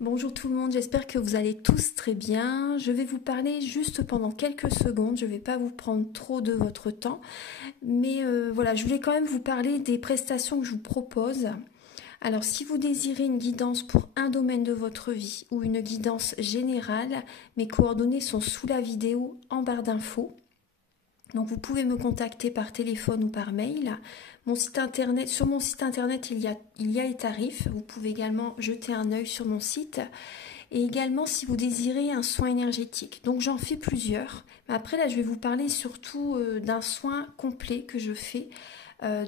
Bonjour tout le monde, j'espère que vous allez tous très bien. Je vais vous parler juste pendant quelques secondes, je ne vais pas vous prendre trop de votre temps. Mais voilà, je voulais quand même vous parler des prestations que je vous propose. Alors si vous désirez une guidance pour un domaine de votre vie ou une guidance générale, mes coordonnées sont sous la vidéo en barre d'infos. Donc vous pouvez me contacter par téléphone ou par mail. Sur mon site internet, il y a les tarifs. Vous pouvez également jeter un œil sur mon site. Et également si vous désirez un soin énergétique. Donc j'en fais plusieurs. Mais après là, je vais vous parler surtout d'un soin complet que je fais.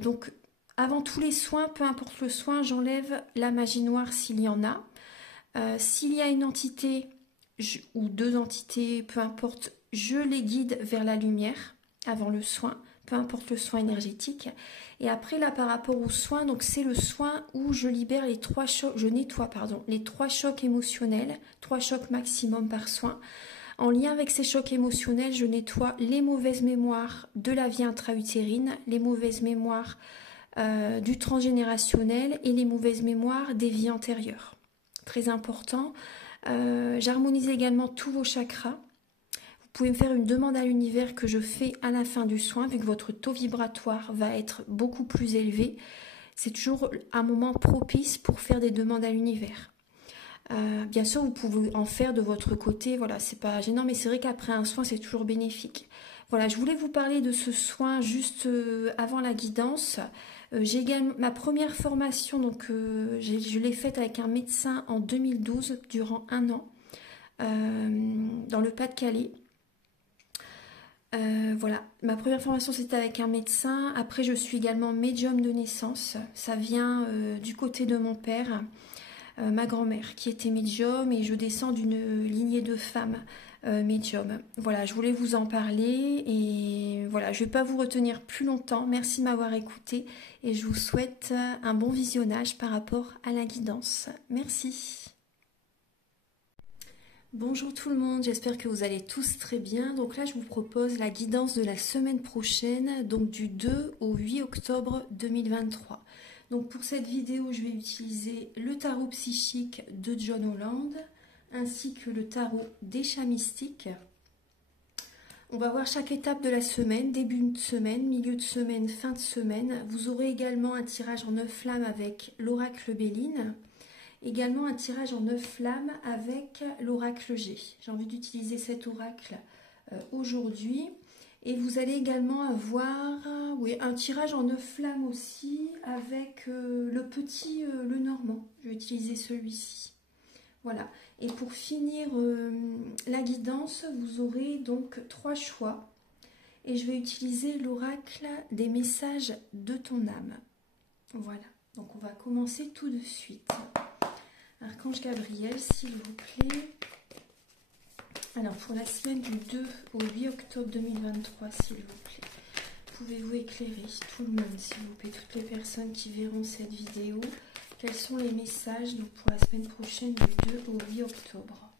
Donc avant tous les soins, peu importe le soin, j'enlève la magie noire s'il y en a. S'il y a une entité ou deux entités, peu importe, je les guide vers la lumière avant le soin, peu importe le soin énergétique. Et après là par rapport au soin, donc c'est le soin où je libère les trois chocs, je nettoie les trois chocs émotionnels, 3 chocs maximum par soin. En lien avec ces chocs émotionnels, je nettoie les mauvaises mémoires de la vie intra-utérine, les mauvaises mémoires du transgénérationnel et les mauvaises mémoires des vies antérieures. Très important. J'harmonise également tous vos chakras. Vous pouvez me faire une demande à l'univers que je fais à la fin du soin, vu que votre taux vibratoire va être beaucoup plus élevé. C'est toujours un moment propice pour faire des demandes à l'univers. Bien sûr, vous pouvez en faire de votre côté, voilà, c'est pas gênant, mais c'est vrai qu'après un soin, c'est toujours bénéfique. Voilà, je voulais vous parler de ce soin juste avant la guidance. J'ai également ma première formation, donc je l'ai faite avec un médecin en 2012 durant un an dans le Pas-de-Calais. Voilà, ma première formation c'était avec un médecin. Après, je suis également médium de naissance. Ça vient du côté de mon père, ma grand-mère qui était médium, et je descends d'une lignée de femmes médium. Voilà, je voulais vous en parler et voilà, je ne vais pas vous retenir plus longtemps. Merci de m'avoir écouté et je vous souhaite un bon visionnage par rapport à la guidance. Merci. Bonjour tout le monde, j'espère que vous allez tous très bien. Donc là, je vous propose la guidance de la semaine prochaine, donc du 2 au 8 octobre 2023. Donc pour cette vidéo, je vais utiliser le tarot psychique de John Holland, ainsi que le tarot des chats mystiques. On va voir chaque étape de la semaine, début de semaine, milieu de semaine, fin de semaine. Vous aurez également un tirage en 9 flammes avec l'oracle Béline. Également un tirage en 9 flammes avec l'oracle G. J'ai envie d'utiliser cet oracle aujourd'hui. Et vous allez également avoir un tirage en 9 flammes aussi avec le petit Lenormand. Je vais utiliser celui-ci. Voilà. Et pour finir la guidance, vous aurez donc 3 choix. Et je vais utiliser l'oracle des messages de ton âme. Voilà. Donc on va commencer tout de suite. Archange Gabriel, s'il vous plaît. Alors, pour la semaine du 2 au 8 octobre 2023, s'il vous plaît, pouvez-vous éclairer tout le monde, s'il vous plaît, toutes les personnes qui verront cette vidéo? Quels sont les messages donc, pour la semaine prochaine du 2 au 8 octobre?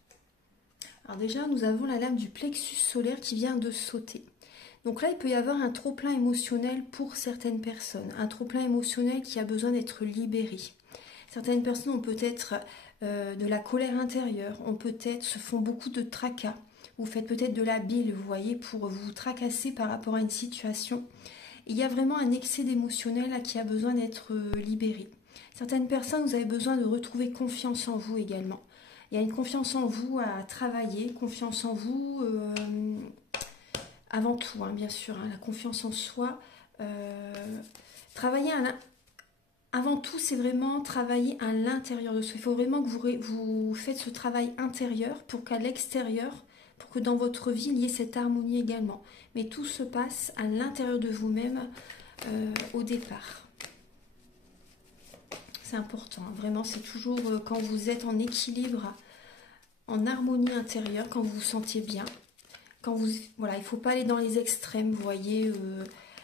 Alors déjà, nous avons la lame du plexus solaire qui vient de sauter. Donc là, il peut y avoir un trop-plein émotionnel pour certaines personnes. Un trop-plein émotionnel qui a besoin d'être libéré. Certaines personnes ont peut-être de la colère intérieure, se font beaucoup de tracas. Vous faites peut-être de la bile, vous voyez, pour vous tracasser par rapport à une situation. Il y a vraiment un excès d'émotionnel qui a besoin d'être libéré. Certaines personnes, vous avez besoin de retrouver confiance en vous également. Il y a une confiance en vous à travailler, confiance en vous avant tout, hein, bien sûr, hein, la confiance en soi. Travailler avant tout, c'est vraiment travailler à l'intérieur de soi. Il faut vraiment que vous faites ce travail intérieur pour qu'à l'extérieur, pour que dans votre vie, il y ait cette harmonie également. Mais tout se passe à l'intérieur de vous-même au départ. C'est important, hein. Vraiment, c'est toujours quand vous êtes en équilibre, en harmonie intérieure, quand vous vous sentez bien. Voilà, il ne faut pas aller dans les extrêmes, vous voyez.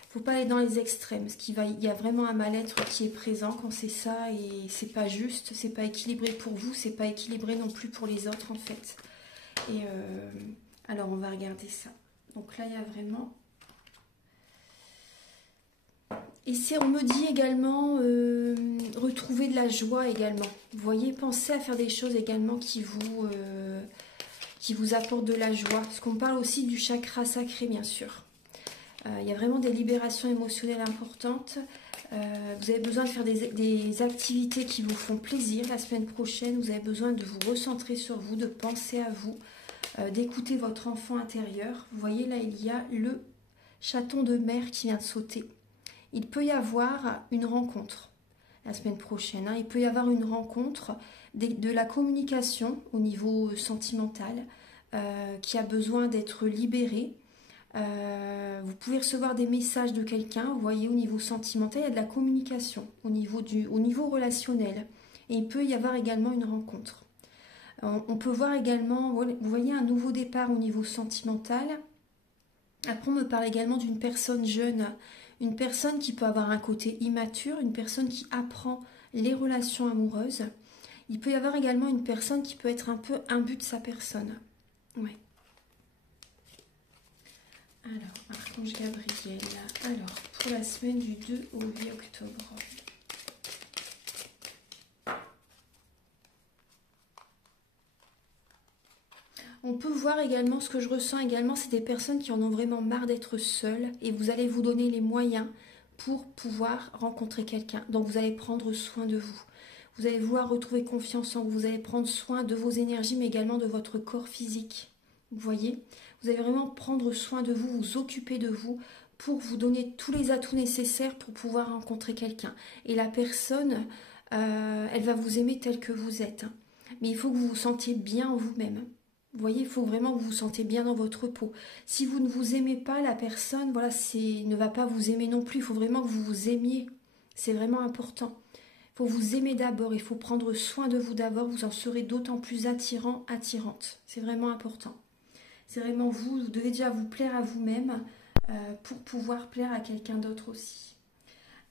Faut pas aller dans les extrêmes, il y a vraiment un mal-être qui est présent quand c'est ça et c'est pas juste, c'est pas équilibré pour vous, c'est pas équilibré non plus pour les autres en fait. Et alors on va regarder ça. Donc là il y a vraiment Et on me dit également retrouver de la joie également. Vous voyez, pensez à faire des choses également qui vous apportent de la joie. Parce qu'on parle aussi du chakra sacré, bien sûr. Il y a vraiment des libérations émotionnelles importantes. Vous avez besoin de faire des activités qui vous font plaisir la semaine prochaine. Vous avez besoin de vous recentrer sur vous, de penser à vous, d'écouter votre enfant intérieur. Vous voyez, là, il y a le chaton de mer qui vient de sauter. Il peut y avoir une rencontre la semaine prochaine. Il peut y avoir une rencontre, de la communication au niveau sentimental qui a besoin d'être libérée. Vous pouvez recevoir des messages de quelqu'un, vous voyez, au niveau sentimental, il y a de la communication, au niveau relationnel. Et il peut y avoir également une rencontre. On peut voir également, vous voyez, un nouveau départ au niveau sentimental. Après, on me parle également d'une personne jeune, une personne qui peut avoir un côté immature, une personne qui apprend les relations amoureuses. Il peut y avoir également une personne qui peut être un peu imbu de sa personne. Ouais. Alors, Archange Gabriel. Alors, pour la semaine du 2 au 8 octobre. On peut voir également, ce que je ressens également, c'est des personnes qui en ont vraiment marre d'être seules et vous allez vous donner les moyens pour pouvoir rencontrer quelqu'un. Donc vous allez prendre soin de vous. Vous allez vouloir retrouver confiance en vous. Vous allez prendre soin de vos énergies, mais également de votre corps physique. Vous voyez, vous allez vraiment prendre soin de vous, vous occuper de vous pour vous donner tous les atouts nécessaires pour pouvoir rencontrer quelqu'un. Et la personne, elle va vous aimer tel que vous êtes. Mais il faut que vous vous sentiez bien en vous-même. Vous voyez, il faut vraiment que vous vous sentiez bien dans votre peau. Si vous ne vous aimez pas, la personne, voilà, ne va pas vous aimer non plus. Il faut vraiment que vous vous aimiez. C'est vraiment important. Il faut vous aimer d'abord. Il faut prendre soin de vous d'abord. Vous en serez d'autant plus attirant, attirante. C'est vraiment important. C'est vraiment vous. Vous devez déjà vous plaire à vous-même pour pouvoir plaire à quelqu'un d'autre aussi.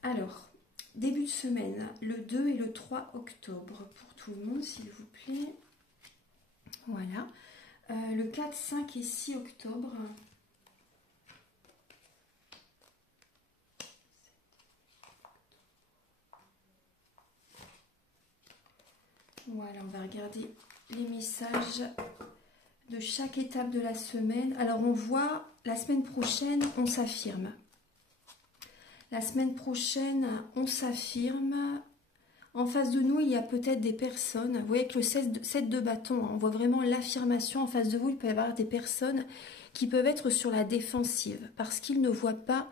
Alors, début de semaine, le 2 et le 3 octobre pour tout le monde, s'il vous plaît. Voilà. Le 4, 5 et 6 octobre. Voilà, on va regarder les messages de chaque étape de la semaine. Alors, on voit, la semaine prochaine, on s'affirme. La semaine prochaine, on s'affirme. En face de nous, il y a peut-être des personnes. Vous voyez que le 7 de bâton, on voit vraiment l'affirmation. En face de vous, il peut y avoir des personnes qui peuvent être sur la défensive parce qu'ils ne voient pas,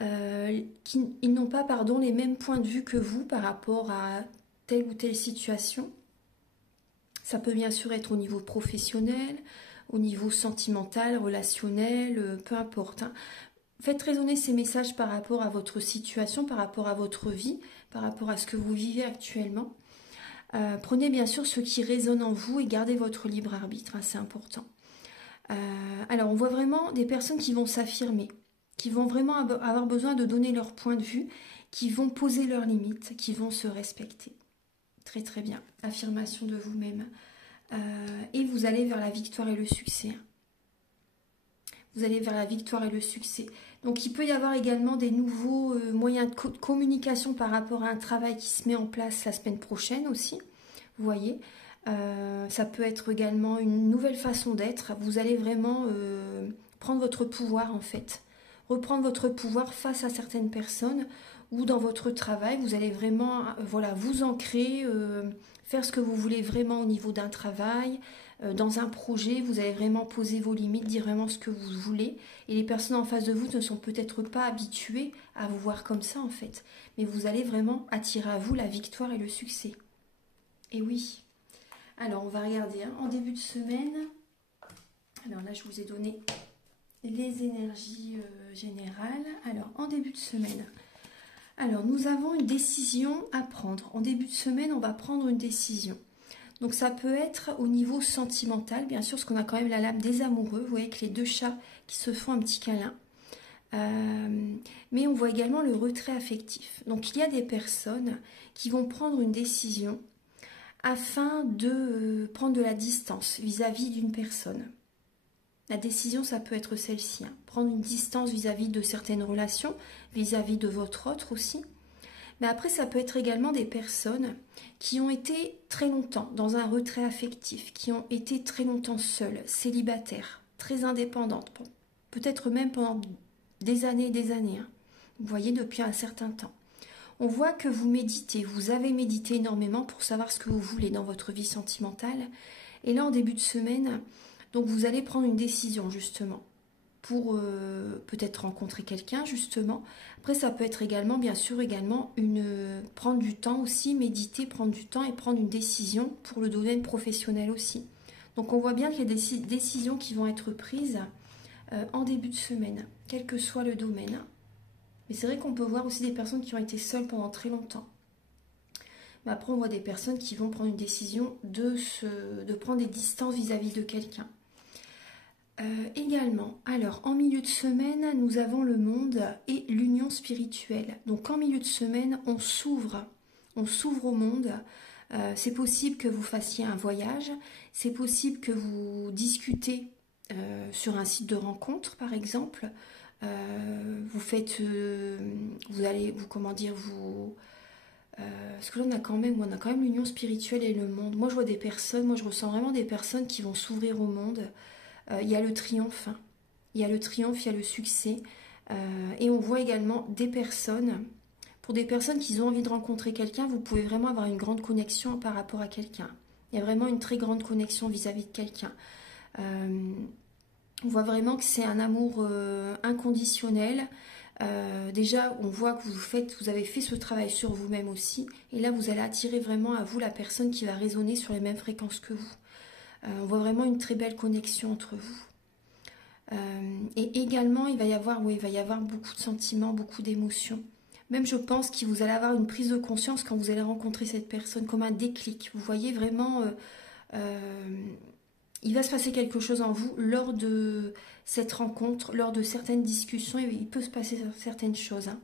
ils n'ont pas, pardon, les mêmes points de vue que vous par rapport à telle ou telle situation. Ça peut bien sûr être au niveau professionnel, au niveau sentimental, relationnel, peu importe. Faites résonner ces messages par rapport à votre situation, par rapport à votre vie, par rapport à ce que vous vivez actuellement. Prenez bien sûr ce qui résonne en vous et gardez votre libre arbitre, c'est important. Alors, on voit vraiment des personnes qui vont s'affirmer, qui vont vraiment avoir besoin de donner leur point de vue, qui vont poser leurs limites, qui vont se respecter. Très très bien, affirmation de vous-même. Et vous allez vers la victoire et le succès. Vous allez vers la victoire et le succès. Donc il peut y avoir également des nouveaux moyens de communication par rapport à un travail qui se met en place la semaine prochaine aussi. Vous voyez, ça peut être également une nouvelle façon d'être. Vous allez vraiment prendre votre pouvoir en fait. Reprendre votre pouvoir face à certaines personnes ou dans votre travail. Vous allez vraiment voilà, vous ancrer, faire ce que vous voulez vraiment au niveau d'un travail. Dans un projet, vous allez vraiment poser vos limites, dire vraiment ce que vous voulez. Et les personnes en face de vous ne sont peut-être pas habituées à vous voir comme ça en fait. Mais vous allez vraiment attirer à vous la victoire et le succès. Et oui. Alors on va regarder en début de semaine. Alors là je vous ai donné les énergies générales. Alors en début de semaine. Alors nous avons une décision à prendre. En début de semaine on va prendre une décision. Donc ça peut être au niveau sentimental, bien sûr, parce qu'on a quand même la lame des amoureux. Vous voyez avec les deux chats qui se font un petit câlin. Mais on voit également le retrait affectif. Donc il y a des personnes qui vont prendre une décision afin de prendre de la distance vis-à-vis d'une personne. La décision, ça peut être celle-ci, hein. Prendre une distance vis-à-vis de certaines relations, vis-à-vis de votre autre aussi. Mais après, ça peut être également des personnes qui ont été très longtemps dans un retrait affectif, qui ont été très longtemps seules, célibataires, très indépendantes, peut-être même pendant des années et des années, hein. Vous voyez, depuis un certain temps. On voit que vous méditez, vous avez médité énormément pour savoir ce que vous voulez dans votre vie sentimentale. Et là, en début de semaine, donc vous allez prendre une décision justement pour peut-être rencontrer quelqu'un justement. Après, ça peut être également, bien sûr, également prendre du temps aussi, méditer, prendre du temps et prendre une décision pour le domaine professionnel aussi. Donc on voit bien qu'il y a des décisions qui vont être prises en début de semaine, quel que soit le domaine. Mais c'est vrai qu'on peut voir aussi des personnes qui ont été seules pendant très longtemps. Mais après, on voit des personnes qui vont prendre une décision de prendre des distances vis-à-vis de quelqu'un. Également, alors en milieu de semaine, nous avons le monde et l'union spirituelle. Donc en milieu de semaine, on s'ouvre au monde. C'est possible que vous fassiez un voyage, c'est possible que vous discutez sur un site de rencontre, par exemple. Vous faites, vous allez, comment dire, parce que là on a quand même l'union spirituelle et le monde. Moi je vois des personnes, moi je ressens vraiment des personnes qui vont s'ouvrir au monde. Il y a le triomphe, hein. Il y a le triomphe, il y a le succès. Et on voit également des personnes, pour des personnes qui ont envie de rencontrer quelqu'un, vous pouvez vraiment avoir une grande connexion par rapport à quelqu'un. Il y a vraiment une très grande connexion vis-à-vis de quelqu'un. On voit vraiment que c'est un amour inconditionnel. Déjà, on voit que vous avez fait ce travail sur vous-même aussi. Et là, vous allez attirer vraiment à vous la personne qui va résonner sur les mêmes fréquences que vous. On voit vraiment une très belle connexion entre vous. Et également, il va y avoir beaucoup de sentiments, beaucoup d'émotions. Même, je pense que vous allez avoir une prise de conscience quand vous allez rencontrer cette personne, comme un déclic. Vous voyez vraiment... il va se passer quelque chose en vous lors de cette rencontre, lors de certaines discussions, il peut se passer certaines choses, hein.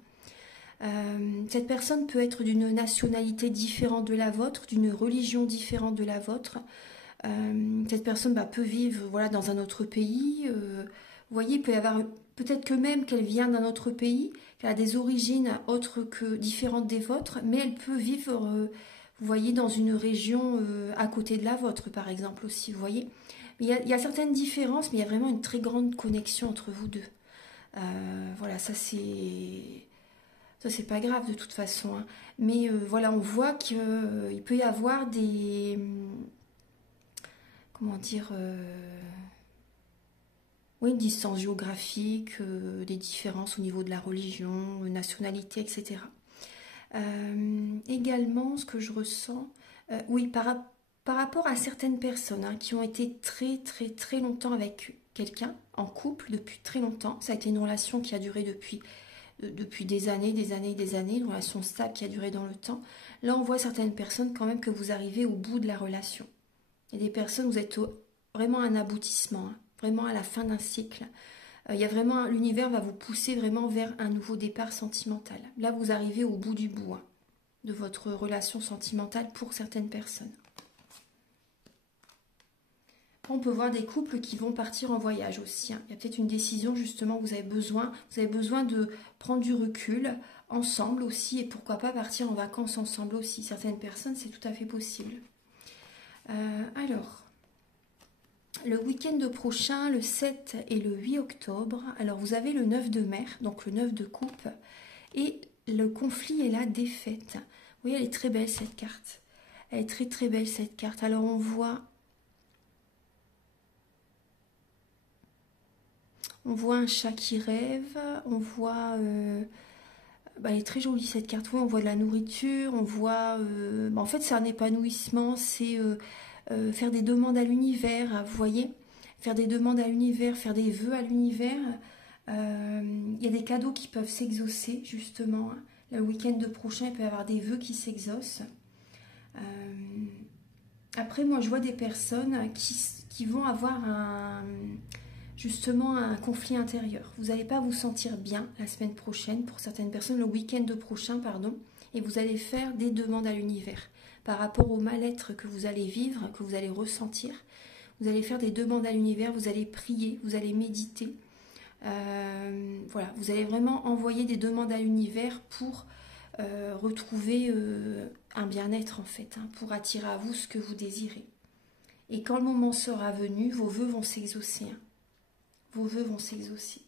Cette personne peut être d'une nationalité différente de la vôtre, d'une religion différente de la vôtre. Cette personne peut vivre dans un autre pays. Vous voyez, il peut y avoir peut-être que même qu'elle vient d'un autre pays, qu'elle a des origines autres que différentes des vôtres, mais elle peut vivre, vous voyez, dans une région à côté de la vôtre, par exemple aussi, vous voyez. Mais il y a certaines différences, mais il y a vraiment une très grande connexion entre vous deux. Voilà, ça c'est pas grave de toute façon, hein. Mais voilà, on voit qu'il peut y avoir des... comment dire, oui, une distance géographique, des différences au niveau de la religion, nationalité, etc. Également, ce que je ressens, oui, par rapport à certaines personnes, hein, qui ont été très très très longtemps avec quelqu'un, en couple depuis très longtemps, ça a été une relation qui a duré depuis des années, une relation stable qui a duré dans le temps. Là, on voit certaines personnes quand même que vous arrivez au bout de la relation. Il y a des personnes, vous êtes vraiment à un aboutissement, hein, vraiment à la fin d'un cycle. Il y a vraiment, l'univers va vous pousser vraiment vers un nouveau départ sentimental. Là, vous arrivez au bout du bout, hein, de votre relation sentimentale pour certaines personnes. On peut voir des couples qui vont partir en voyage aussi, hein. Il y a peut-être une décision justement, vous avez besoin de prendre du recul ensemble aussi, et pourquoi pas partir en vacances ensemble aussi. Certaines personnes, c'est tout à fait possible. Alors, le week-end prochain, le 7 et le 8 octobre, alors vous avez le 9 de mer, donc le 9 de coupe, et le conflit et la défaite. Vous voyez, elle est très belle cette carte. Elle est très très belle cette carte. Alors on voit un chat qui rêve, on voit... elle est très jolie cette carte. Oui, on voit de la nourriture, on voit... en fait, c'est un épanouissement, c'est faire des demandes à l'univers, vous voyez, faire des demandes à l'univers, faire des vœux à l'univers. Il y a des cadeaux qui peuvent s'exaucer, justement. Le week-end prochain, il peut y avoir des vœux qui s'exaucent. Après, moi, je vois des personnes qui vont avoir justement un conflit intérieur. Vous n'allez pas vous sentir bien la semaine prochaine, pour certaines personnes, le week-end prochain, pardon, et vous allez faire des demandes à l'univers par rapport au mal-être que vous allez vivre, que vous allez ressentir. Vous allez faire des demandes à l'univers, vous allez prier, vous allez méditer. Voilà, vous allez vraiment envoyer des demandes à l'univers pour retrouver un bien-être en fait, hein, pour attirer à vous ce que vous désirez. Et quand le moment sera venu, vos vœux vont s'exaucer. Hein. Vos vœux vont s'exaucer.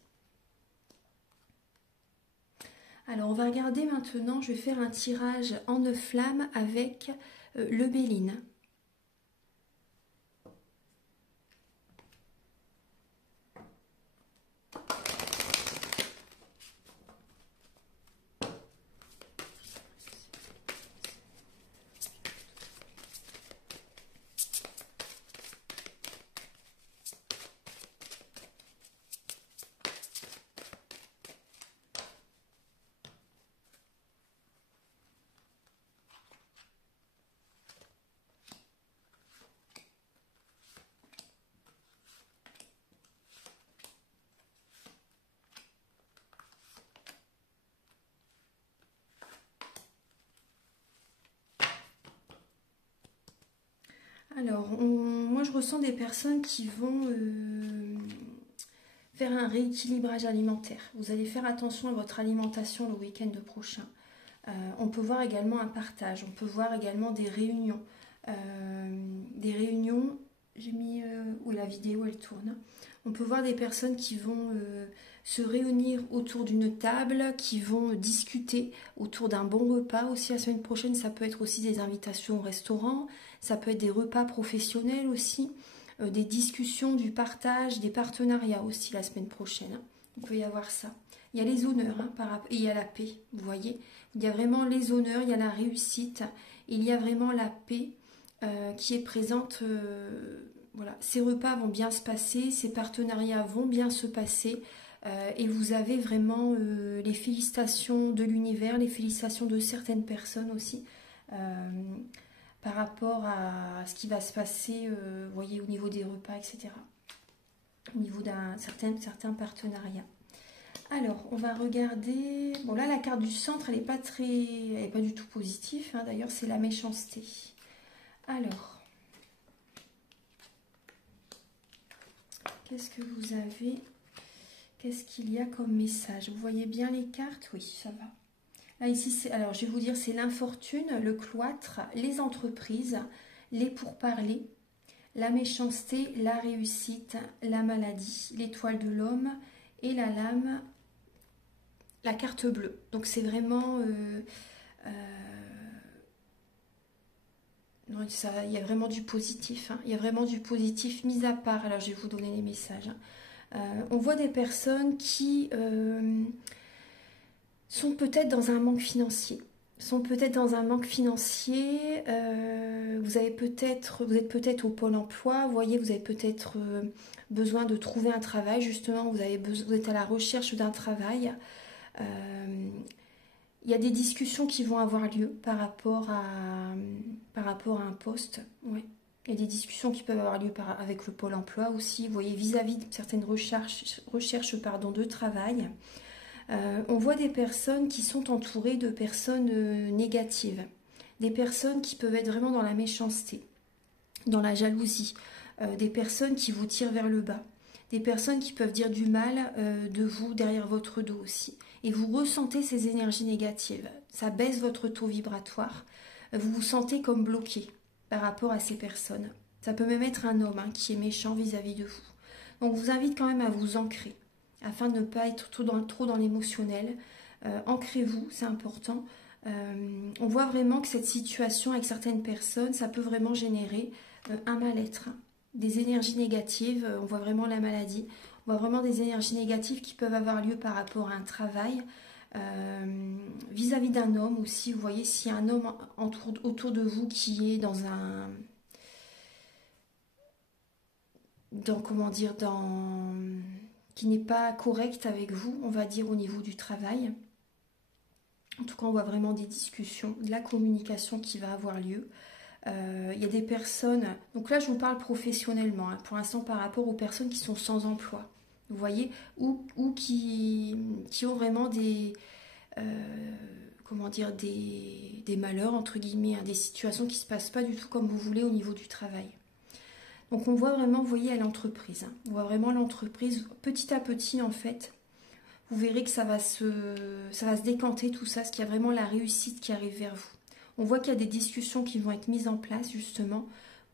Alors on va regarder maintenant, je vais faire un tirage en 9 flammes avec le Béline. Alors, moi je ressens des personnes qui vont faire un rééquilibrage alimentaire. Vous allez faire attention à votre alimentation le week-end prochain. On peut voir également un partage, on peut voir également des réunions. J'ai mis où la vidéo elle tourne. On peut voir des personnes qui vont se réunir autour d'une table, qui vont discuter autour d'un bon repas. Aussi la semaine prochaine, ça peut être aussi des invitations au restaurant, ça peut être des repas professionnels aussi, des discussions, du partage, des partenariats aussi la semaine prochaine. Il peut y avoir ça. Il y a les honneurs et il y a la paix, vous voyez. Il y a vraiment les honneurs, il y a la réussite, il y a vraiment la paix qui est présente. Voilà. Ces repas vont bien se passer, ces partenariats vont bien se passer et vous avez vraiment les félicitations de l'univers, les félicitations de certaines personnes aussi par rapport à ce qui va se passer, vous voyez, au niveau des repas, etc. Au niveau d'un certain partenariat. Alors, on va regarder... Bon, là, la carte du centre, elle n'est pas du tout positive. Hein. D'ailleurs, c'est la méchanceté. Alors, qu'est-ce que vous avez? Qu'est-ce qu'il y a comme message? Vous voyez bien les cartes? Oui, ça va. Là, ici, alors, je vais vous dire, c'est l'infortune, le cloître, les entreprises, les pourparlers, la méchanceté, la réussite, la maladie, l'étoile de l'homme et la lame... La carte bleue. Donc c'est vraiment... non, il y a vraiment du positif. Hein. Il y a vraiment du positif, mis à part... Alors je vais vous donner les messages. Hein. On voit des personnes qui sont peut-être dans un manque financier. Vous êtes peut-être au pôle emploi. Vous voyez, vous avez peut-être besoin de trouver un travail. Justement, vous êtes à la recherche d'un travail. Il y a des discussions qui vont avoir lieu par rapport à un poste. Ouais. Il y a des discussions qui peuvent avoir lieu avec le pôle emploi aussi. Vous voyez, vis-à-vis de certaines recherches de travail. On voit des personnes qui sont entourées de personnes négatives. Des personnes qui peuvent être vraiment dans la méchanceté, dans la jalousie. Des personnes qui vous tirent vers le bas. Des personnes qui peuvent dire du mal de vous derrière votre dos aussi. Et vous ressentez ces énergies négatives. Ça baisse votre taux vibratoire. Vous vous sentez comme bloqué par rapport à ces personnes. Ça peut même être un homme qui est méchant vis-à-vis de vous. Donc je vous invite quand même à vous ancrer, afin de ne pas être trop dans l'émotionnel. Ancrez-vous, c'est important. On voit vraiment que cette situation avec certaines personnes, ça peut vraiment générer un mal-être, des énergies négatives. On voit vraiment la maladie. On voit vraiment des énergies négatives qui peuvent avoir lieu par rapport à un travail. Vis-à-vis d'un homme aussi, vous voyez, s'il y a un homme autour de vous qui est qui n'est pas correct avec vous, on va dire au niveau du travail. En tout cas, on voit vraiment des discussions, de la communication qui va avoir lieu. Il y a des personnes, donc là je vous parle professionnellement, pour l'instant par rapport aux personnes qui sont sans emploi, vous voyez, ou qui ont vraiment des malheurs entre guillemets, des situations qui ne se passent pas du tout comme vous voulez au niveau du travail. Donc on voit vraiment, vous voyez, à l'entreprise. Hein. On voit vraiment l'entreprise petit à petit en fait. Vous verrez que ça va se décanter tout ça, parce qu'il y a vraiment la réussite qui arrive vers vous. On voit qu'il y a des discussions qui vont être mises en place justement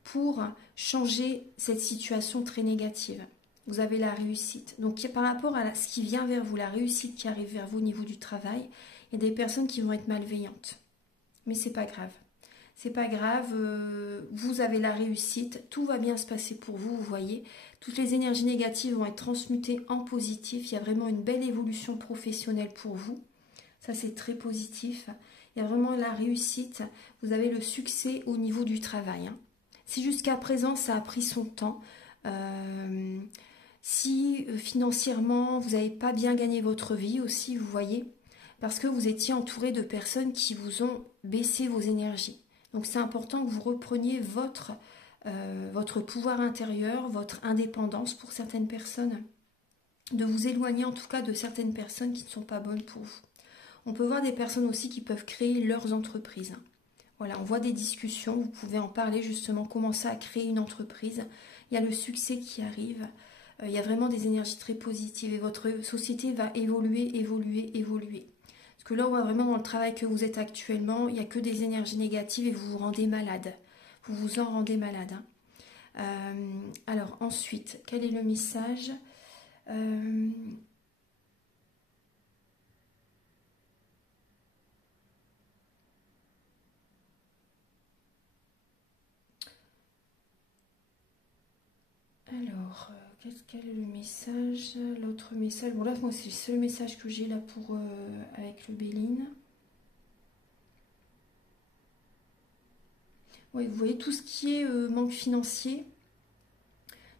pour changer cette situation très négative. Vous avez la réussite. Donc par rapport à ce qui vient vers vous, la réussite qui arrive vers vous au niveau du travail, il y a des personnes qui vont être malveillantes. Mais c'est pas grave. C'est pas grave, vous avez la réussite, tout va bien se passer pour vous, vous voyez. Toutes les énergies négatives vont être transmutées en positif. Il y a vraiment une belle évolution professionnelle pour vous. Ça, c'est très positif. Il y a vraiment la réussite. Vous avez le succès au niveau du travail. Hein. Si jusqu'à présent, ça a pris son temps, si financièrement, vous n'avez pas bien gagné votre vie aussi, vous voyez, parce que vous étiez entouré de personnes qui vous ont baissé vos énergies. Donc c'est important que vous repreniez votre pouvoir intérieur, votre indépendance pour certaines personnes, de vous éloigner en tout cas de certaines personnes qui ne sont pas bonnes pour vous. On peut voir des personnes aussi qui peuvent créer leurs entreprises. Voilà, on voit des discussions, vous pouvez en parler justement, commencer à créer une entreprise. Il y a le succès qui arrive, il y a vraiment des énergies très positives et votre société va évoluer, évoluer, évoluer. Parce que là, on voit vraiment dans le travail que vous êtes actuellement, il n'y a que des énergies négatives et vous vous rendez malade. Vous vous en rendez malade. Hein. Alors ensuite, quel est le message Alors, quel est le message? L'autre message, bon là, moi c'est le seul message que j'ai là pour avec le Béline. Oui, vous voyez tout ce qui est manque financier.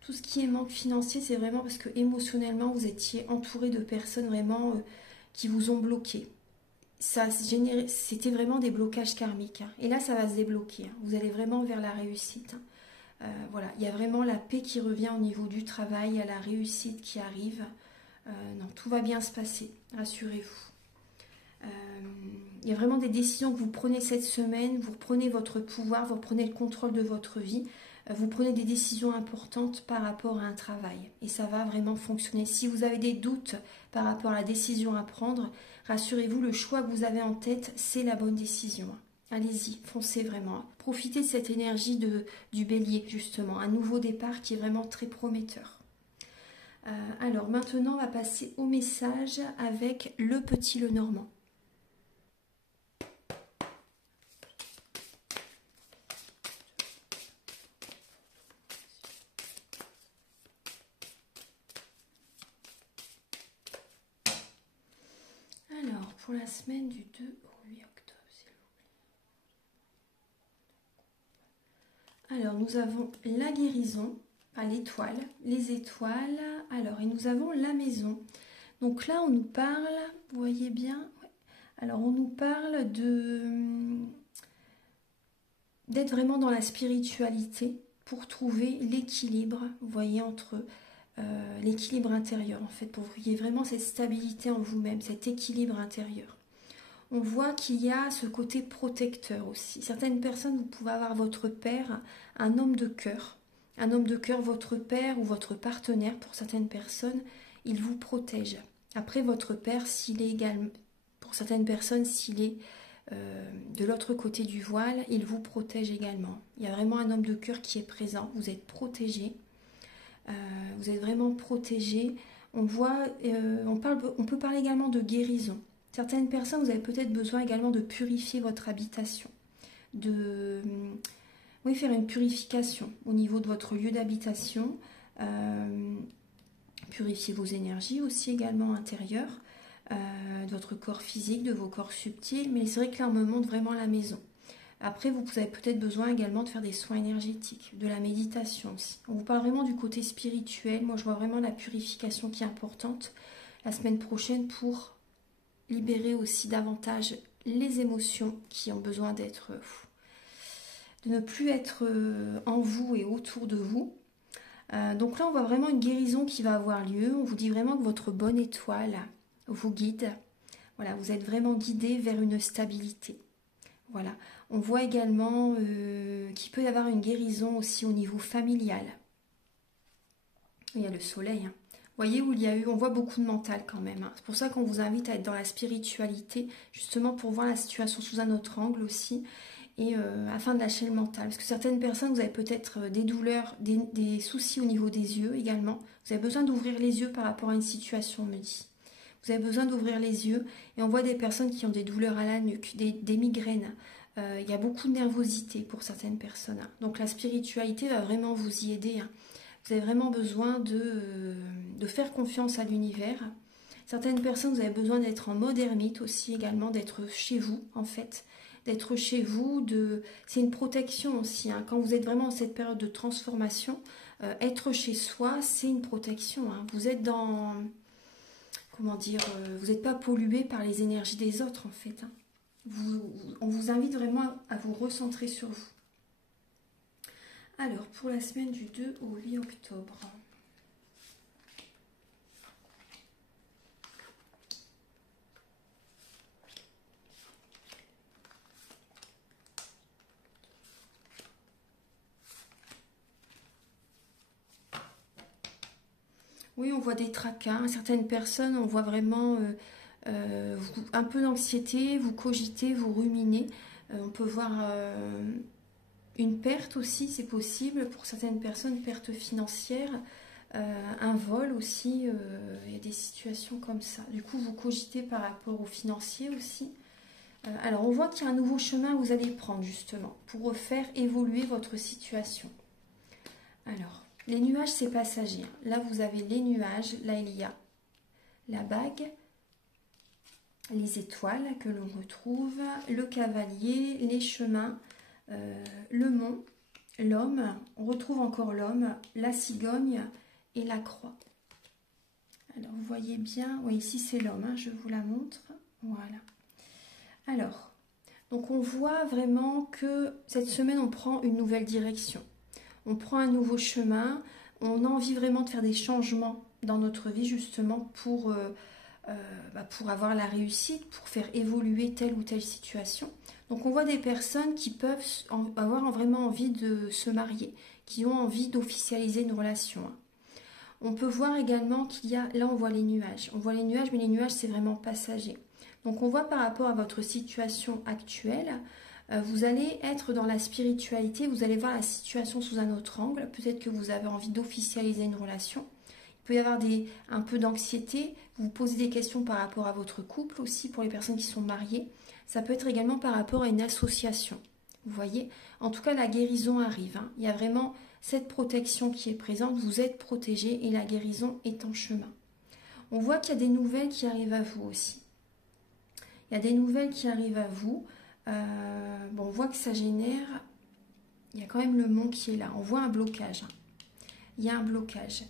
Tout ce qui est manque financier, c'est vraiment parce que émotionnellement, vous étiez entouré de personnes vraiment qui vous ont bloqué. C'était vraiment des blocages karmiques. Hein. Et là, ça va se débloquer. Hein. Vous allez vraiment vers la réussite. Hein. Voilà, il y a vraiment la paix qui revient au niveau du travail, il y a la réussite qui arrive. Non, tout va bien se passer, rassurez-vous. Il y a vraiment des décisions que vous prenez cette semaine, vous reprenez votre pouvoir, vous reprenez le contrôle de votre vie, vous prenez des décisions importantes par rapport à un travail. Et ça va vraiment fonctionner. Si vous avez des doutes par rapport à la décision à prendre, rassurez-vous, le choix que vous avez en tête, c'est la bonne décision. Allez-y, foncez vraiment. Profitez de cette énergie du bélier, justement. Un nouveau départ qui est vraiment très prometteur. Alors, maintenant, on va passer au message avec le petit Lenormand. Alors, pour la semaine du 2 au 8 octobre, s'il vous plaît. Alors, nous avons la guérison, enfin l'étoile, les étoiles. Alors, et nous avons la maison. Donc là, on nous parle, vous voyez bien, ouais. Alors on nous parle d'être vraiment dans la spiritualité pour trouver l'équilibre, vous voyez, entre l'équilibre intérieur en fait, pour qu'il y ait vraiment cette stabilité en vous-même, cet équilibre intérieur. On voit qu'il y a ce côté protecteur aussi. Certaines personnes, vous pouvez avoir votre père, un homme de cœur. Un homme de cœur, votre père ou votre partenaire, pour certaines personnes, il vous protège. Après, votre père, s'il est également, pour certaines personnes, s'il est de l'autre côté du voile, il vous protège également. Il y a vraiment un homme de cœur qui est présent. Vous êtes protégé. Vous êtes vraiment protégé. On voit, on peut parler également de guérison. Certaines personnes, vous avez peut-être besoin également de purifier votre habitation. Oui, faire une purification au niveau de votre lieu d'habitation. Purifier vos énergies aussi également intérieures, de votre corps physique, de vos corps subtils. Mais c'est vrai que là, on me montre vraiment la maison. Après, vous avez peut-être besoin également de faire des soins énergétiques, de la méditation aussi. On vous parle vraiment du côté spirituel. Moi, je vois vraiment la purification qui est importante la semaine prochaine pour libérer aussi davantage les émotions qui ont besoin d'être, de ne plus être en vous et autour de vous. Donc là, on voit vraiment une guérison qui va avoir lieu. On vous dit vraiment que votre bonne étoile vous guide. Voilà, vous êtes vraiment guidé vers une stabilité. Voilà. On voit également qu'il peut y avoir une guérison aussi au niveau familial. Il y a le soleil. Hein. Vous voyez où on voit beaucoup de mental quand même. Hein. C'est pour ça qu'on vous invite à être dans la spiritualité, justement pour voir la situation sous un autre angle aussi, et afin de lâcher le mental. Parce que certaines personnes, vous avez peut-être des douleurs, des soucis au niveau des yeux également. Vous avez besoin d'ouvrir les yeux par rapport à une situation, on me dit. Vous avez besoin d'ouvrir les yeux, et on voit des personnes qui ont des douleurs à la nuque, des migraines. Il y a beaucoup de nervosité pour certaines personnes. Hein. Donc la spiritualité va vraiment vous y aider. Hein. Vous avez vraiment besoin de faire confiance à l'univers. Certaines personnes, vous avez besoin d'être en mode ermite aussi également, d'être chez vous en fait. D'être chez vous, c'est une protection aussi. Hein. Quand vous êtes vraiment dans cette période de transformation, être chez soi, c'est une protection. Hein. Vous êtes dans... Comment dire, vous n'êtes pas pollué par les énergies des autres en fait. Hein. On vous invite vraiment à vous recentrer sur vous. Alors, pour la semaine du 2 au 8 octobre. Oui, on voit des tracas. Certaines personnes, on voit vraiment un peu d'anxiété, vous cogitez, vous ruminez. On peut voir une perte aussi, c'est possible. Pour certaines personnes, perte financière, un vol aussi. Il y a des situations comme ça. Du coup, vous cogitez par rapport aux financiers aussi. Alors, on voit qu'il y a un nouveau chemin que vous allez prendre justement pour faire évoluer votre situation. Alors, les nuages, c'est passager. Là, vous avez les nuages. Là, il y a la bague, les étoiles que l'on retrouve, le cavalier, les chemins, le mont, l'homme. On retrouve encore l'homme, la cigogne et la croix. Alors, vous voyez bien. Oui, ici, c'est l'homme. Hein, je vous la montre. Voilà. Alors, donc on voit vraiment que cette semaine, on prend une nouvelle direction. On prend un nouveau chemin, on a envie vraiment de faire des changements dans notre vie justement pour avoir la réussite, pour faire évoluer telle ou telle situation. Donc on voit des personnes qui peuvent avoir vraiment envie de se marier, qui ont envie d'officialiser une relation. On peut voir également qu'il y a, là on voit les nuages, mais les nuages c'est vraiment passager. Donc on voit par rapport à votre situation actuelle, vous allez être dans la spiritualité, vous allez voir la situation sous un autre angle. Peut-être que vous avez envie d'officialiser une relation. Il peut y avoir un peu d'anxiété. Vous posez des questions par rapport à votre couple aussi, pour les personnes qui sont mariées. Ça peut être également par rapport à une association. Vous voyez, en tout cas, la guérison arrive. Hein. Il y a vraiment cette protection qui est présente. Vous êtes protégé et la guérison est en chemin. On voit qu'il y a des nouvelles qui arrivent à vous aussi. Il y a des nouvelles qui arrivent à vous. On voit que ça génère, il y a quand même le mont qui est là, on voit un blocage, hein. Il y a un blocage,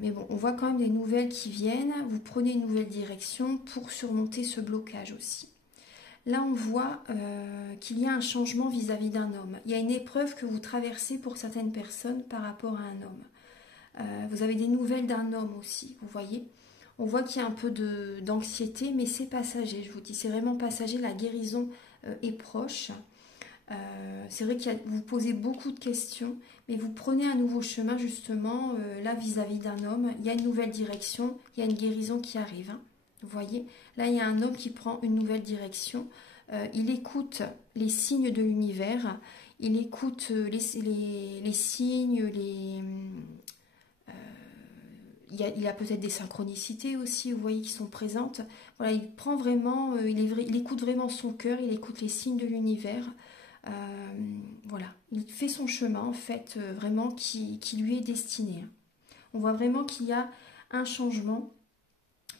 mais bon, on voit quand même des nouvelles qui viennent, vous prenez une nouvelle direction pour surmonter ce blocage aussi. Là on voit qu'il y a un changement vis-à-vis d'un homme, il y a une épreuve que vous traversez pour certaines personnes par rapport à un homme. Vous avez des nouvelles d'un homme aussi, vous voyez. On voit qu'il y a un peu d'anxiété, mais c'est passager, je vous dis, c'est vraiment passager, la guérison est proche. C'est vrai que vous posez beaucoup de questions, mais vous prenez un nouveau chemin justement, là vis-à-vis d'un homme, il y a une nouvelle direction, il y a une guérison qui arrive. Hein. Vous voyez, là il y a un homme qui prend une nouvelle direction, il écoute les signes de l'univers, il écoute les signes, il y a peut-être des synchronicités aussi, vous voyez, qui sont présentes. Voilà, il prend vraiment, il écoute vraiment son cœur, il écoute les signes de l'univers. Voilà, il fait son chemin en fait, vraiment qui lui est destiné. On voit vraiment qu'il y a un changement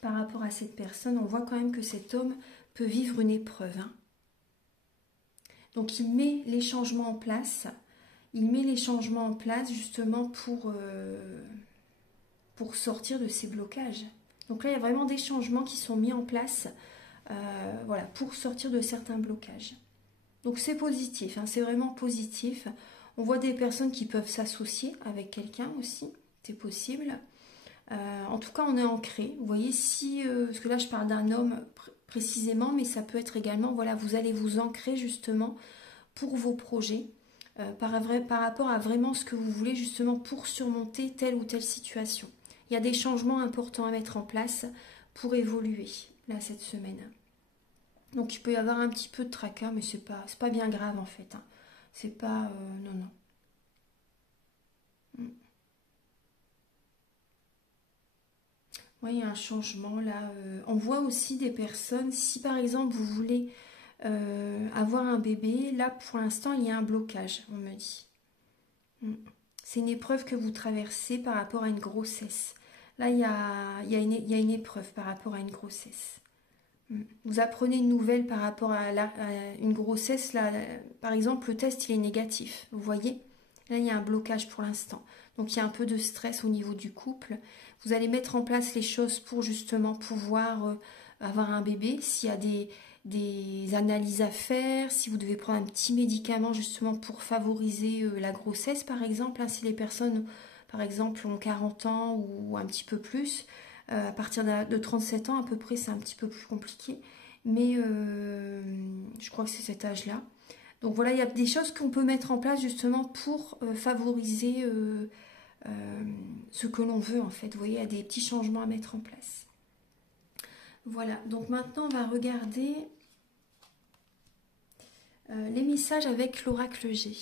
par rapport à cette personne. On voit quand même que cet homme peut vivre une épreuve. Hein. Donc il met les changements en place. Il met les changements en place justement pour sortir de ces blocages. Donc là, il y a vraiment des changements qui sont mis en place voilà, pour sortir de certains blocages. Donc c'est positif, hein, c'est vraiment positif. On voit des personnes qui peuvent s'associer avec quelqu'un aussi, c'est possible. En tout cas, on est ancré. Vous voyez, parce que là, je parle d'un homme précisément, mais ça peut être également, voilà, vous allez vous ancrer justement pour vos projets. par rapport à vraiment ce que vous voulez justement pour surmonter telle ou telle situation. Il y a des changements importants à mettre en place pour évoluer là cette semaine. Donc il peut y avoir un petit peu de tracas, mais c'est pas bien grave en fait, hein. C'est pas... non, non. Mm. Oui, il y a un changement là. On voit aussi des personnes, si par exemple vous voulez avoir un bébé, là pour l'instant il y a un blocage, on me dit. Mm. C'est une épreuve que vous traversez par rapport à une grossesse. Là il y a une épreuve par rapport à une grossesse. Mm. Vous apprenez une nouvelle par rapport à une grossesse, là, par exemple le test il est négatif, vous voyez? Là il y a un blocage pour l'instant. Donc il y a un peu de stress au niveau du couple. Vous allez mettre en place les choses pour justement pouvoir avoir un bébé. S'il y a des analyses à faire, si vous devez prendre un petit médicament justement pour favoriser la grossesse par exemple, hein, si les personnes par exemple ont 40 ans ou un petit peu plus, à partir de 37 ans à peu près, c'est un petit peu plus compliqué. Mais je crois que c'est cet âge-là. Donc voilà, il y a des choses qu'on peut mettre en place justement pour favoriser euh, ce que l'on veut en fait. Vous voyez, il y a des petits changements à mettre en place. Voilà, donc maintenant on va regarder les messages avec l'oracle G.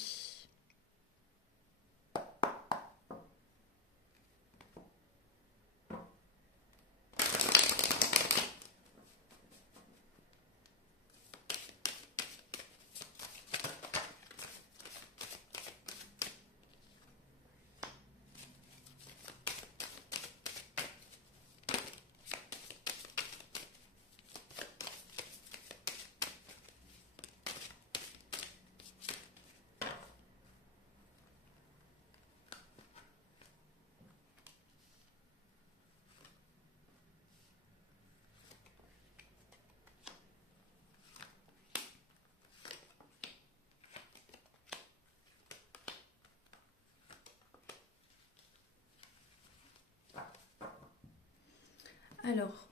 Alors,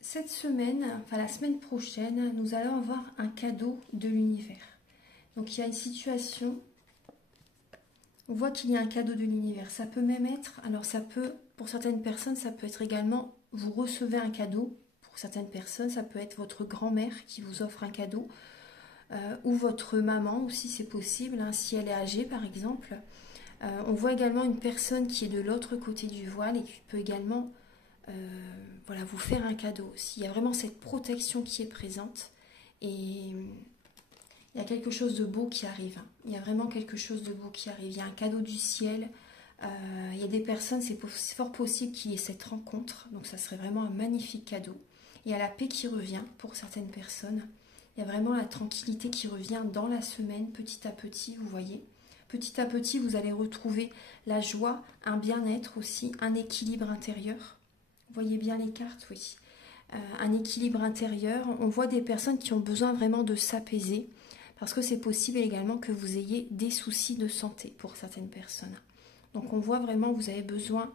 cette semaine, enfin la semaine prochaine, nous allons avoir un cadeau de l'univers. Donc il y a une situation, on voit qu'il y a un cadeau de l'univers. Ça peut même être, alors ça peut, pour certaines personnes, ça peut être également, vous recevez un cadeau. Pour certaines personnes, ça peut être votre grand-mère qui vous offre un cadeau. Ou votre maman aussi, c'est possible, hein, si elle est âgée par exemple. On voit également une personne qui est de l'autre côté du voile et qui peut également voilà, vous faire un cadeau aussi. Il y a vraiment cette protection qui est présente et il y a quelque chose de beau qui arrive. Il y a vraiment quelque chose de beau qui arrive. Il y a un cadeau du ciel. Il y a des personnes, c'est fort possible qu'il y ait cette rencontre. Donc ça serait vraiment un magnifique cadeau. Il y a la paix qui revient pour certaines personnes. Il y a vraiment la tranquillité qui revient dans la semaine, petit à petit, vous voyez. Petit à petit, vous allez retrouver la joie, un bien-être aussi, un équilibre intérieur. Vous voyez bien les cartes, oui. Un équilibre intérieur. On voit des personnes qui ont besoin vraiment de s'apaiser parce que c'est possible également que vous ayez des soucis de santé pour certaines personnes. Donc on voit vraiment que vous avez besoin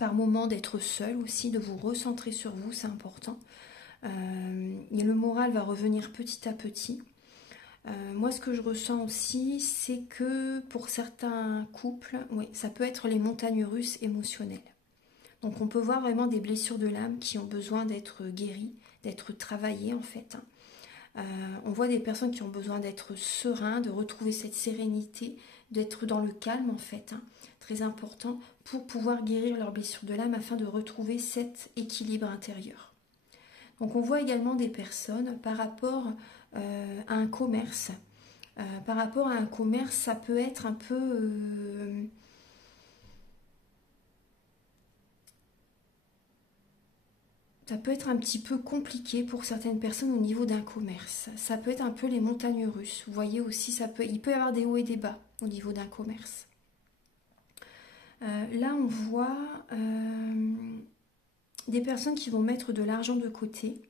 par moment d'être seul aussi, de vous recentrer sur vous, c'est important. Et le moral va revenir petit à petit. Moi, ce que je ressens aussi, c'est que pour certains couples, oui, ça peut être les montagnes russes émotionnelles. Donc on peut voir vraiment des blessures de l'âme qui ont besoin d'être guéries, d'être travaillées en fait. On voit des personnes qui ont besoin d'être sereins, de retrouver cette sérénité, d'être dans le calme en fait, hein, très important, pour pouvoir guérir leurs blessures de l'âme afin de retrouver cet équilibre intérieur. Donc on voit également des personnes par rapport à un commerce. Par rapport à un commerce, ça peut être un peu... ça peut être un petit peu compliqué pour certaines personnes au niveau d'un commerce. Ça peut être un peu les montagnes russes. Vous voyez aussi, il peut y avoir des hauts et des bas au niveau d'un commerce. Là, on voit des personnes qui vont mettre de l'argent de côté.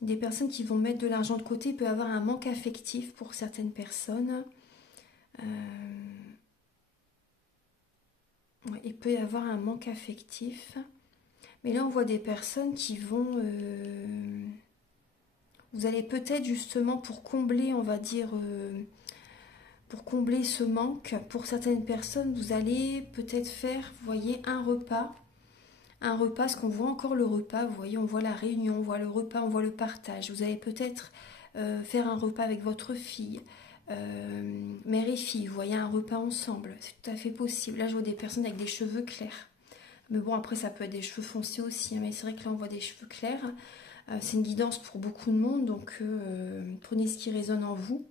Des personnes qui vont mettre de l'argent de côté. Il peut y avoir un manque affectif pour certaines personnes. Ouais, il peut y avoir un manque affectif. Mais là, on voit des personnes qui vont... Vous allez peut-être justement pour combler, on va dire, pour combler ce manque, pour certaines personnes, vous allez peut-être faire, vous voyez, un repas, parce qu'on voit encore le repas, vous voyez, on voit la réunion, on voit le repas, on voit le partage. Vous allez peut-être faire un repas avec votre fille, mère et fille, vous voyez, un repas ensemble, c'est tout à fait possible. Là, je vois des personnes avec des cheveux clairs. Mais bon, après, ça peut être des cheveux foncés aussi, hein, mais c'est vrai que là, on voit des cheveux clairs. C'est une guidance pour beaucoup de monde, donc prenez ce qui résonne en vous.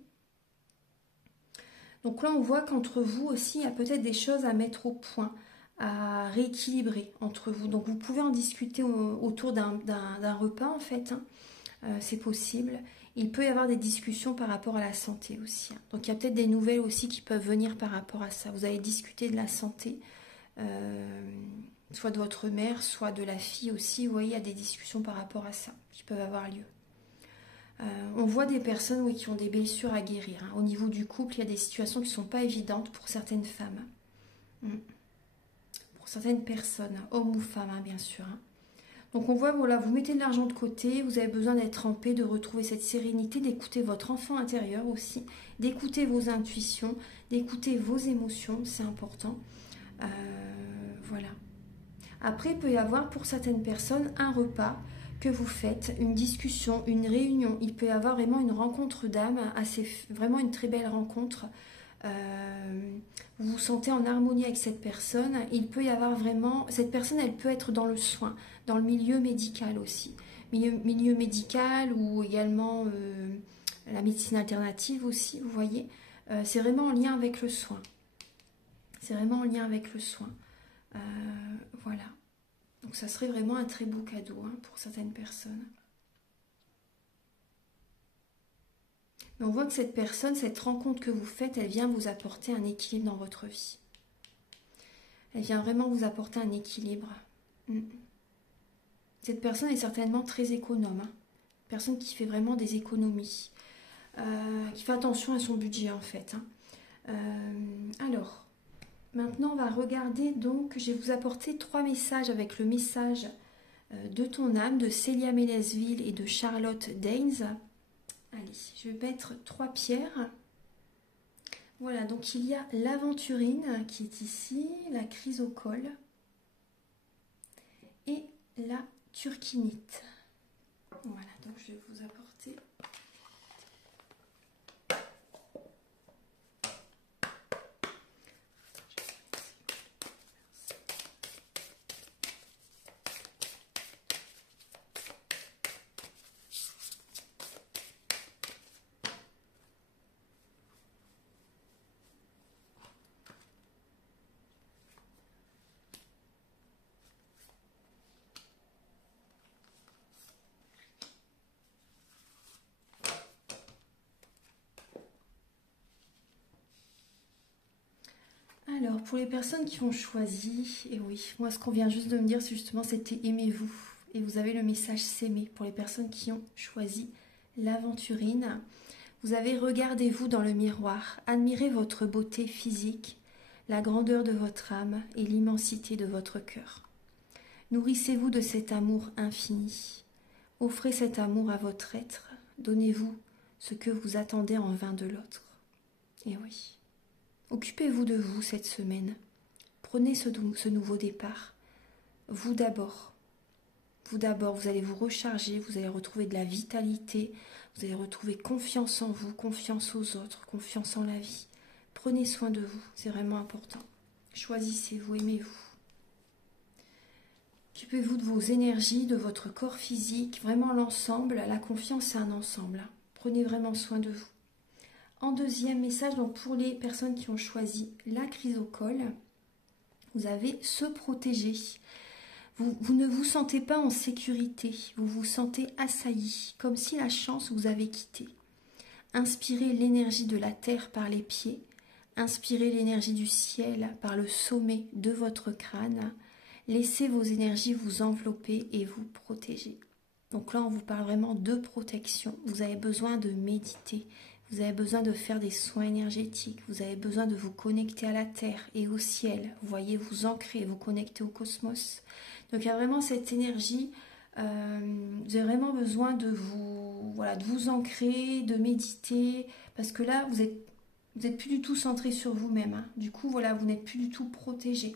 Donc là, on voit qu'entre vous aussi, il y a peut-être des choses à mettre au point, à rééquilibrer entre vous. Donc vous pouvez en discuter autour d'un repas, en fait, hein. C'est possible. Il peut y avoir des discussions par rapport à la santé aussi, hein. Donc il y a peut-être des nouvelles aussi qui peuvent venir par rapport à ça. Vous allez discuter de la santé, soit de votre mère, soit de la fille aussi. Vous voyez, il y a des discussions par rapport à ça qui peuvent avoir lieu. On voit des personnes, oui, qui ont des blessures à guérir, hein. Au niveau du couple, il y a des situations qui ne sont pas évidentes pour certaines femmes. Pour certaines personnes, hommes ou femmes, hein, bien sûr, hein. Donc on voit, voilà, vous mettez de l'argent de côté, vous avez besoin d'être en paix, de retrouver cette sérénité, d'écouter votre enfant intérieur aussi, d'écouter vos intuitions, d'écouter vos émotions, c'est important. Voilà. Après, il peut y avoir pour certaines personnes un repas que vous faites, une discussion, une réunion. Il peut y avoir vraiment une rencontre d'âme, vraiment une très belle rencontre. Vous vous sentez en harmonie avec cette personne. Il peut y avoir vraiment... Cette personne, elle peut être dans le soin, dans le milieu médical aussi. Milieu médical ou également la médecine alternative aussi, vous voyez. C'est vraiment en lien avec le soin. C'est vraiment en lien avec le soin. Voilà. Donc ça serait vraiment un très beau cadeau, hein, pour certaines personnes. Mais on voit que cette personne, cette rencontre que vous faites, elle vient vous apporter un équilibre dans votre vie. Elle vient vraiment vous apporter un équilibre. Cette personne est certainement très économe, hein. Personne qui fait vraiment des économies. Qui fait attention à son budget en fait, hein. Alors, maintenant on va regarder donc, je vais vous apporter 3 messages avec le message de ton âme, de Célia Mélesville et de Charlotte Daines. Allez, je vais mettre 3 pierres. Voilà, donc il y a l'aventurine qui est ici, la chrysocole et la turquinite. Voilà, donc je vais vous apporter... Alors, pour les personnes qui ont choisi, et oui, moi ce qu'on vient juste de me dire, c'est justement, c'était aimez-vous. Et vous avez le message s'aimer pour les personnes qui ont choisi l'aventurine. Vous avez regardez-vous dans le miroir, admirez votre beauté physique, la grandeur de votre âme et l'immensité de votre cœur. Nourrissez-vous de cet amour infini. Offrez cet amour à votre être. Donnez-vous ce que vous attendez en vain de l'autre. Et oui. Occupez-vous de vous cette semaine. Prenez ce nouveau départ. Vous d'abord. Vous d'abord, vous allez vous recharger, vous allez retrouver de la vitalité, vous allez retrouver confiance en vous, confiance aux autres, confiance en la vie. Prenez soin de vous, c'est vraiment important. Choisissez-vous, aimez-vous. Occupez-vous de vos énergies, de votre corps physique, vraiment l'ensemble. La confiance, c'est un ensemble. Prenez vraiment soin de vous. En deuxième message, donc pour les personnes qui ont choisi la chrysocole, vous avez se protéger. Vous ne vous sentez pas en sécurité, vous vous sentez assailli, comme si la chance vous avait quitté. Inspirez l'énergie de la terre par les pieds, inspirez l'énergie du ciel par le sommet de votre crâne, laissez vos énergies vous envelopper et vous protéger. Donc là, on vous parle vraiment de protection. Vous avez besoin de méditer, vous avez besoin de faire des soins énergétiques, vous avez besoin de vous connecter à la terre et au ciel. Vous voyez, vous ancrer, vous connecter au cosmos. Donc il y a vraiment cette énergie Vous avez vraiment besoin de vous, voilà, de vous ancrer, de méditer, parce que là, vous êtes plus du tout centré sur vous-même, hein. Du coup, voilà, vous n'êtes plus du tout protégé.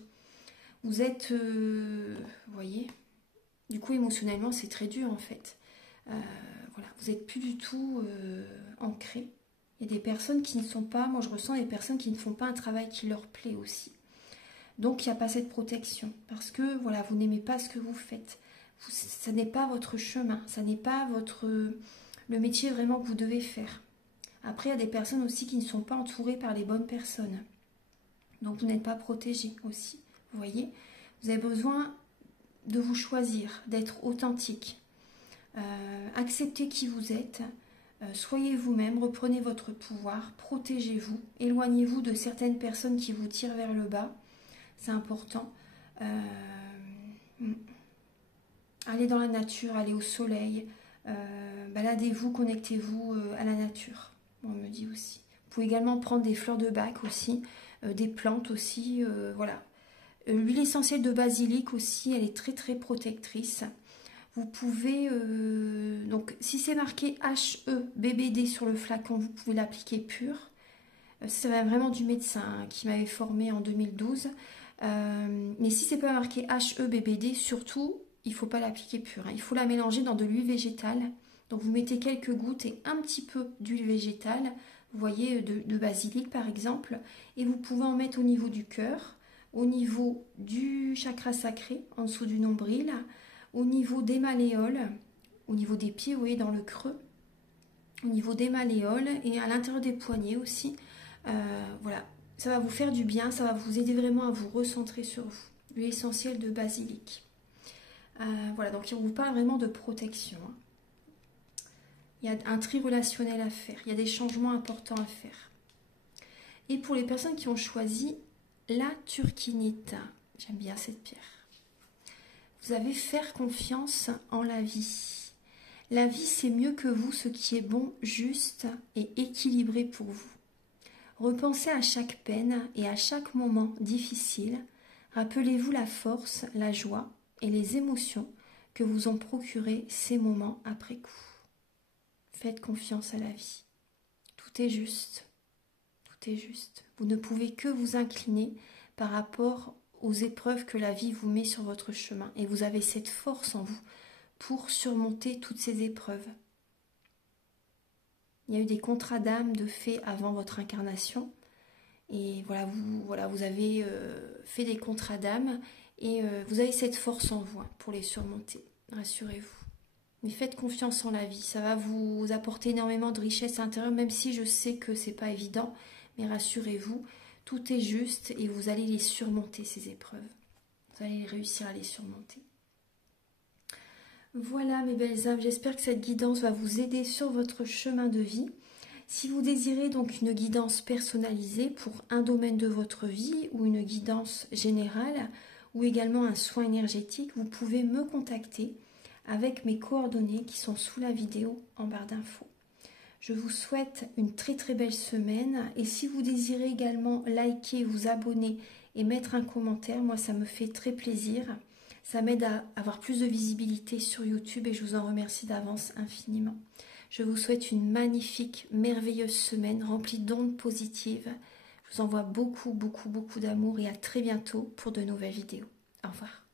Vous êtes, vous voyez, du coup, émotionnellement, c'est très dur en fait. Voilà, vous n'êtes plus du tout ancré. Il y a des personnes qui ne sont pas, moi je ressens des personnes qui ne font pas un travail qui leur plaît aussi. Donc il n'y a pas cette protection, parce que voilà, vous n'aimez pas ce que vous faites. Ça n'est pas votre chemin, ça n'est pas le métier vraiment que vous devez faire. Après, il y a des personnes aussi qui ne sont pas entourées par les bonnes personnes. Donc vous n'êtes pas protégé aussi. Vous voyez, vous avez besoin de vous choisir, d'être authentique. Acceptez qui vous êtes, soyez vous-même, reprenez votre pouvoir, protégez-vous, éloignez-vous de certaines personnes qui vous tirent vers le bas, c'est important. Allez dans la nature, allez au soleil, baladez-vous, connectez-vous à la nature, on me dit aussi. Vous pouvez également prendre des fleurs de bac aussi, des plantes aussi, voilà. L'huile essentielle de basilic aussi, elle est très très protectrice. Vous pouvez, donc si c'est marqué HEBBD sur le flacon, vous pouvez l'appliquer pur. Ça va vraiment du médecin qui m'avait formé en 2012. Mais si c'est pas marqué HEBBD, surtout, il ne faut pas l'appliquer pur, hein. Il faut la mélanger dans de l'huile végétale. Donc vous mettez quelques gouttes et un petit peu d'huile végétale, vous voyez, de basilic par exemple. Et vous pouvez en mettre au niveau du cœur, au niveau du chakra sacré, en dessous du nombril, au niveau des malléoles, au niveau des pieds, vous voyez, dans le creux, au niveau des malléoles et à l'intérieur des poignets aussi. Voilà, ça va vous faire du bien, ça va vous aider vraiment à vous recentrer sur vous. L'huile essentielle de basilic. Voilà, donc on vous parle vraiment de protection, hein. Il y a un tri relationnel à faire, il y a des changements importants à faire. Et pour les personnes qui ont choisi la turquinite, j'aime bien cette pierre. Vous avez faire confiance en la vie. La vie, c'est mieux que vous ce qui est bon, juste et équilibré pour vous. Repensez à chaque peine et à chaque moment difficile. Rappelez-vous la force, la joie et les émotions que vous ont procuré ces moments après coup. Faites confiance à la vie. Tout est juste. Tout est juste. Vous ne pouvez que vous incliner par rapport aux épreuves que la vie vous met sur votre chemin. Et vous avez cette force en vous pour surmonter toutes ces épreuves. Il y a eu des contrats d'âme de fait avant votre incarnation. Et voilà, vous avez fait des contrats d'âme et vous avez cette force en vous, hein, pour les surmonter. Rassurez-vous. Mais faites confiance en la vie. Ça va vous apporter énormément de richesse intérieure, même si je sais que c'est pas évident. Mais rassurez-vous, tout est juste et vous allez les surmonter, ces épreuves. Vous allez réussir à les surmonter. Voilà mes belles âmes, j'espère que cette guidance va vous aider sur votre chemin de vie. Si vous désirez donc une guidance personnalisée pour un domaine de votre vie ou une guidance générale ou également un soin énergétique, vous pouvez me contacter avec mes coordonnées qui sont sous la vidéo en barre d'infos. Je vous souhaite une très très belle semaine et si vous désirez également liker, vous abonner et mettre un commentaire, moi ça me fait très plaisir. Ça m'aide à avoir plus de visibilité sur YouTube et je vous en remercie d'avance infiniment. Je vous souhaite une magnifique, merveilleuse semaine remplie d'ondes positives. Je vous envoie beaucoup, beaucoup, beaucoup d'amour et à très bientôt pour de nouvelles vidéos. Au revoir.